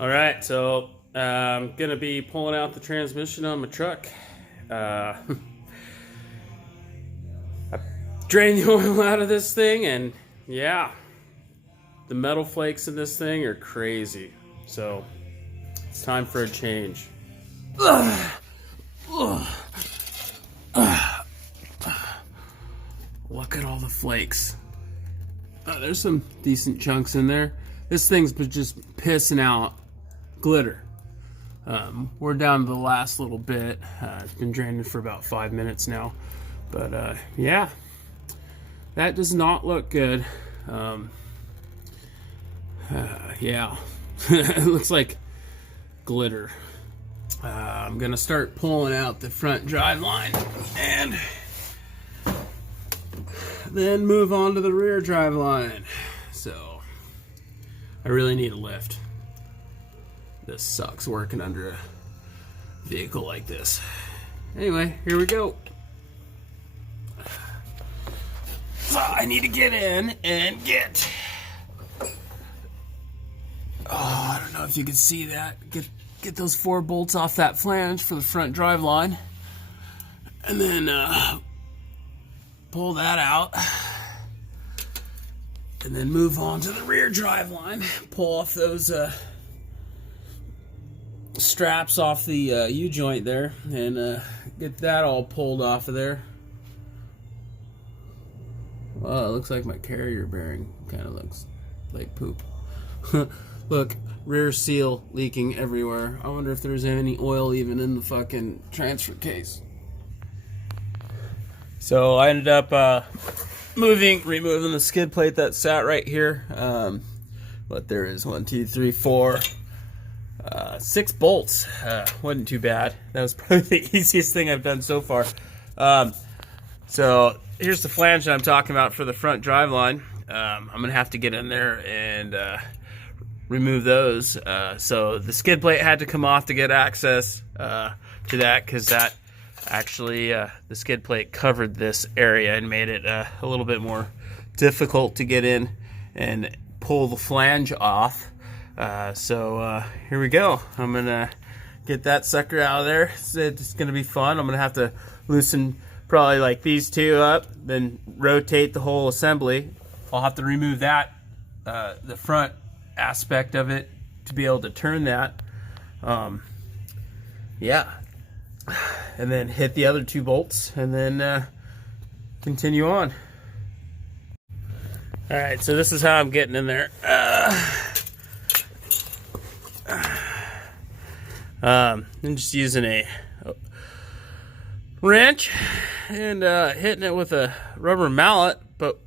All right, so I'm gonna be pulling out the transmission on my truck. I drained the oil out of this thing, and yeah, the metal flakes in this thing are crazy. So it's time for a change. Look at all the flakes. There's some decent chunks in there. This thing's just pissing out glitter. We're down to the last little bit. It's been draining for about 5 minutes now. But yeah, that does not look good. Yeah, it looks like glitter. I'm gonna start pulling out the front drive line and then move on to the rear drive line. So I really need a lift. This sucks working under a vehicle like this. Anyway, here we go. So I need to get in and get, I don't know if you can see that. Get those 4 bolts off that flange for the front drive line. And then pull that out. And then move on to the rear drive line. Pull off those straps off the U-joint there. And get that all pulled off of there. Well, it looks like my carrier bearing kind of looks like poop. Look, rear seal leaking everywhere. I wonder if there's any oil even in the fucking transfer case. So I ended up removing the skid plate that sat right here. But there is 1, 2, 3, 4, 6 bolts. Wasn't too bad. That was probably the easiest thing I've done so far. So here's the flange that I'm talking about for the front drive line. I'm gonna have to get in there and remove those. So the skid plate had to come off to get access to that, because that actually the skid plate covered this area and made it a little bit more difficult to get in and pull the flange off. So here we go. I'm gonna get that sucker out of there. It's gonna be fun. I'm gonna have to loosen probably like these two up, then rotate the whole assembly. I'll have to remove that, the front aspect of it, to be able to turn that. Yeah, and then hit the other 2 bolts and then continue on. All right, so this is how I'm getting in there. I'm just using a wrench and hitting it with a rubber mallet. But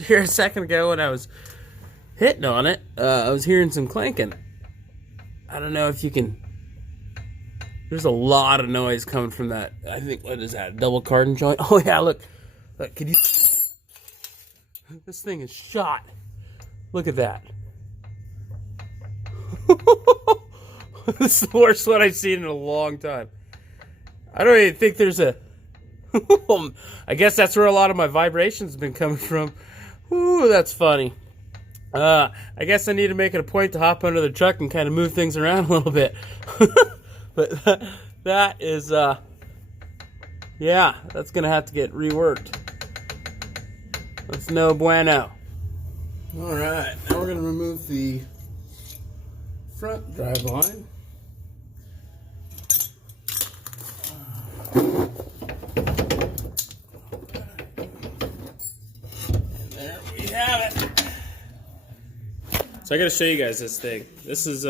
here a second ago when I was hitting on it, I was hearing some clanking. I don't know if you can. There's a lot of noise coming from that. I think, what is that, double cardan joint? Oh yeah, look, can you? This thing is shot. Look at that. This is the worst one I've seen in a long time. I don't even think there's a. I guess that's where a lot of my vibrations have been coming from. Ooh, that's funny. I guess I need to make it a point to hop under the truck and kind of move things around a little bit. But that is, yeah, that's going to have to get reworked. That's no bueno. All right, now we're going to remove the front drive line. Have it. So I gotta show you guys this thing. This is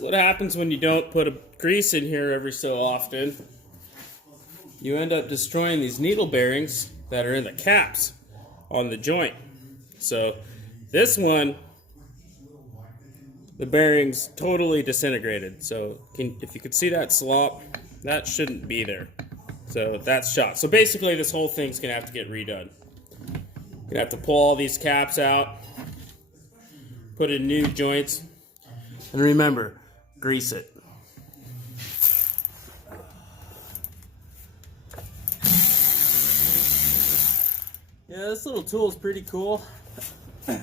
what happens when you don't put a grease in here every so often. You end up destroying these needle bearings that are in the caps on the joint. So this one, the bearings totally disintegrated. So if you could see that slop, that shouldn't be there. So that's shot. So basically this whole thing's gonna have to get redone. You're gonna have to pull all these caps out, put in new joints, and remember, grease it. Yeah, this little tool is pretty cool. It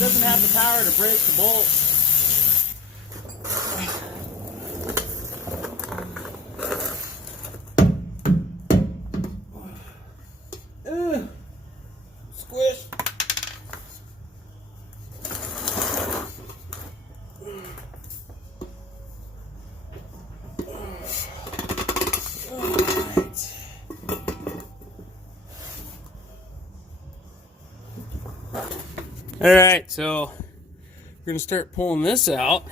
doesn't have the power to break the bolts, Squish. All right, so we're gonna start pulling this out,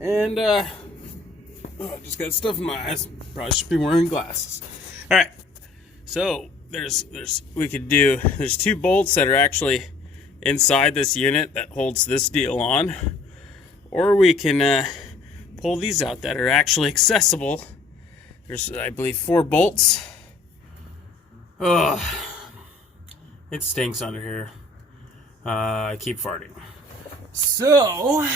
and I just got stuff in my eyes. Probably should be wearing glasses. All right, so there's two bolts that are actually inside this unit that holds this deal on, or we can pull these out that are actually accessible. There's, I believe, 4 bolts. Ugh, it stinks under here. I keep farting. So,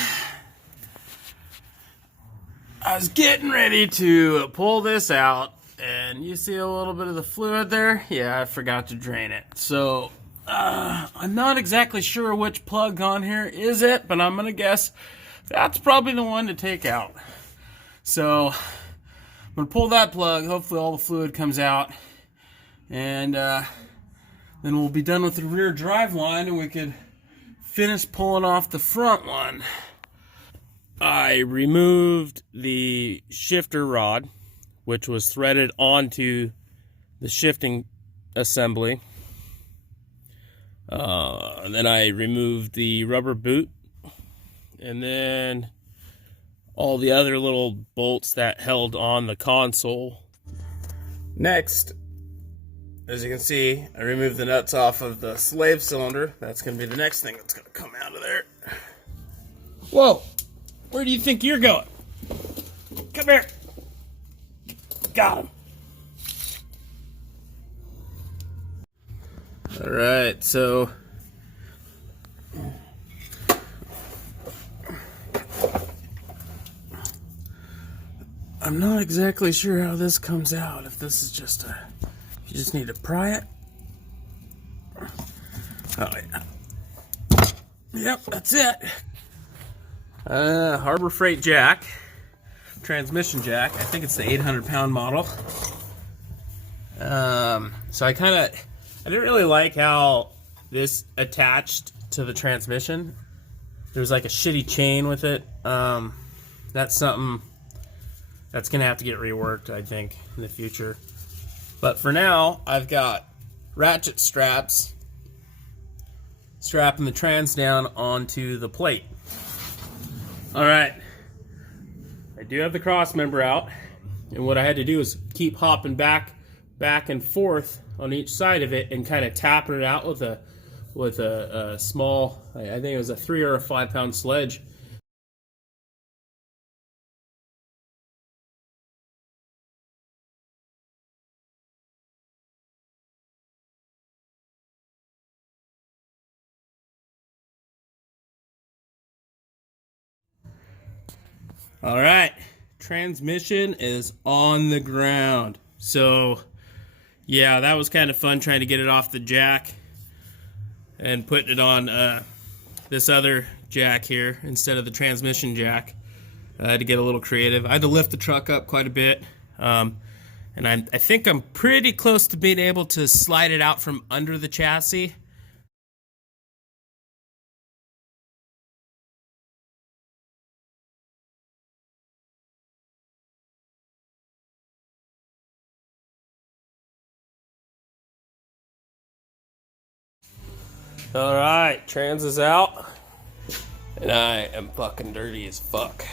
I was getting ready to pull this out, and you see a little bit of the fluid there? Yeah, I forgot to drain it. So, I'm not exactly sure which plug on here is it, but I'm going to guess that's probably the one to take out. So, I'm going to pull that plug. Hopefully all the fluid comes out. And then we'll be done with the rear drive line, and we could finish pulling off the front one. I removed the shifter rod, which was threaded onto the shifting assembly. And then I removed the rubber boot, and then all the other little bolts that held on the console. Next, as you can see, I removed the nuts off of the slave cylinder. That's going to be the next thing that's going to come out of there. Whoa! Where do you think you're going? Come here! Got him! Alright, so I'm not exactly sure how this comes out. If this is just a... You just need to pry it. Oh, yeah. Yep, that's it. Harbor Freight jack. Transmission jack. I think it's the 800-pound model. So I didn't really like how this attached to the transmission. There's like a shitty chain with it. That's something that's gonna have to get reworked, I think, in the future. But for now, I've got ratchet straps strapping the trans down onto the plate. All right, I do have the cross member out, and what I had to do is keep hopping back and forth on each side of it and kind of tapping it out with a small, I think it was a 3 or a 5 pound sledge. All right, transmission is on the ground. So, yeah, that was kind of fun trying to get it off the jack and putting it on this other jack here instead of the transmission jack. I had to get a little creative. I had to lift the truck up quite a bit, and I think I'm pretty close to being able to slide it out from under the chassis. All right, trans is out, and I am fucking dirty as fuck.